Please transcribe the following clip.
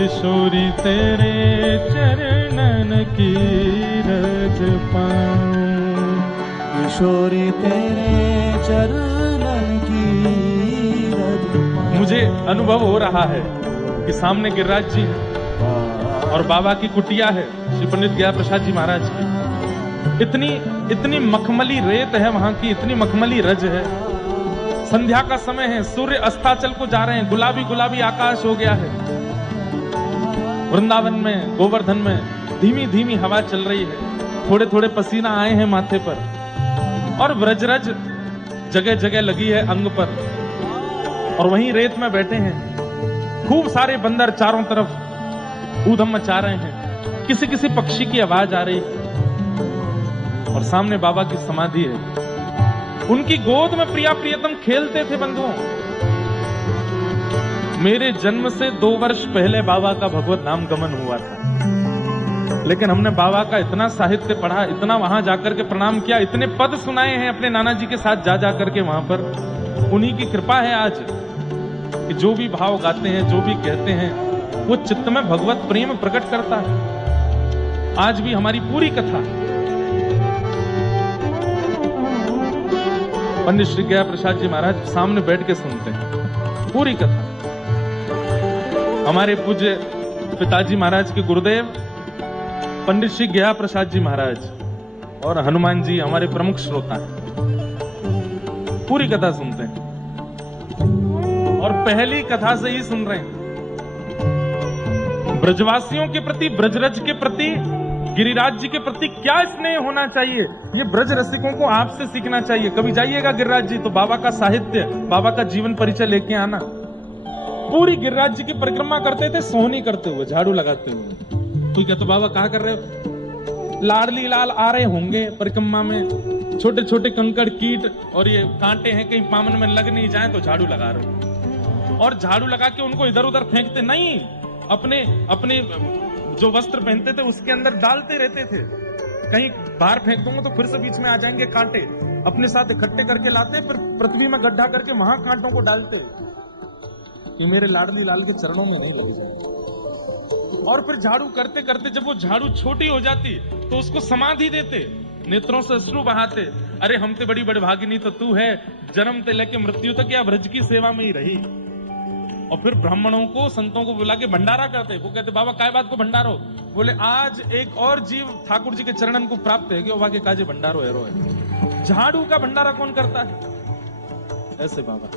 किशोरी तेरे चरणन की रज पाऊं, किशोरी तेरे चरणन की रज पाऊं। मुझे अनुभव हो रहा है कि सामने गिरिराज जी और बाबा की कुटिया है श्री पंडित गया प्रसाद जी महाराज की। इतनी मखमली रेत है वहां की, इतनी मखमली रज है। संध्या का समय है, सूर्य अस्ताचल को जा रहे हैं, गुलाबी गुलाबी आकाश हो गया है। वृंदावन में, गोवर्धन में धीमी धीमी हवा चल रही है, थोड़े थोड़े पसीना आए हैं माथे पर, और व्रजरज जगह जगह लगी है अंग पर, और वहीं रेत में बैठे हैं। खूब सारे बंदर चारों तरफ ऊधम मचा रहे हैं, किसी किसी पक्षी की आवाज आ रही है, और सामने बाबा की समाधि है। उनकी गोद में प्रिया प्रियतम खेलते थे बंधुओं। मेरे जन्म से 2 वर्ष पहले बाबा का भगवत नाम गमन हुआ था, लेकिन हमने बाबा का इतना साहित्य पढ़ा, इतना वहां जाकर के प्रणाम किया, इतने पद सुनाए हैं अपने नाना जी के साथ जा जा करके वहां पर। उन्हीं की कृपा है आज कि जो भी भाव गाते हैं, जो भी कहते हैं, वो चित्त में भगवत प्रेम प्रकट करता है। आज भी हमारी पूरी कथा पंडित श्री गया प्रसाद जी महाराज सामने बैठ के सुनते हैं, पूरी कथा। हमारे पूज्य पिताजी महाराज के गुरुदेव पंडित श्री गया प्रसाद जी महाराज और हनुमान जी हमारे प्रमुख श्रोता हैं। पूरी कथा सुनते हैं और पहली कथा से ही सुन रहे हैं। ब्रजवासियों के प्रति, ब्रजरज के प्रति, गिरिराज जी के प्रति क्या स्नेह होना चाहिए, ये ब्रज रसिकों को आपसे सीखना चाहिए। कभी जाइएगा गिरिराज जी तो बाबा का साहित्य, बाबा का जीवन परिचय लेके आना। पूरी गिरिराज जी की परिक्रमा करते थे, सोहनी करते हुए, झाड़ू लगाते हुए। तो क्या तो बाबा कहा कर रहे हो, लाडली लाल आ रहे होंगे परिक्रमा में, छोटे छोटे कंकड़ कीट और ये कांटे हैं, कहीं पामन में लग नहीं जाए तो झाड़ू लगा रहे हो, और झाड़ू लगा के उनको इधर उधर फेंकते नहीं, अपने जो वस्त्र पहनते थे उसके अंदर डालते रहते थे। कहीं बाहर फेंक दूंगा तो फिर से बीच में आ जाएंगे कांटे, अपने साथ इकट्ठे करके लाते, फिर पृथ्वी में गड्ढा करके वहां कांटों को डालते कि मेरे लाडली लाल के चरणों में नहीं लग जाए। और फिर झाड़ू करते करते जब वो झाड़ू छोटी हो जाती तो उसको समाधि देते, नेत्रों से अश्रु बहाते, अरे हम ते बड़ी बड़भागिनी तो तू है, जन्म ते लेके मृत्यु तक या व्रज की सेवा में ही रही। और फिर ब्राह्मणों को, संतों को बुला के भंडारा करते। वो कहते बाबा काय बात को भंडारो, बोले आज एक और जीव ठाकुर जी के चरणन को प्राप्त है कि वो काजे भंडारो है। झाड़ू का भंडारा कौन करता है? ऐसे बाबा।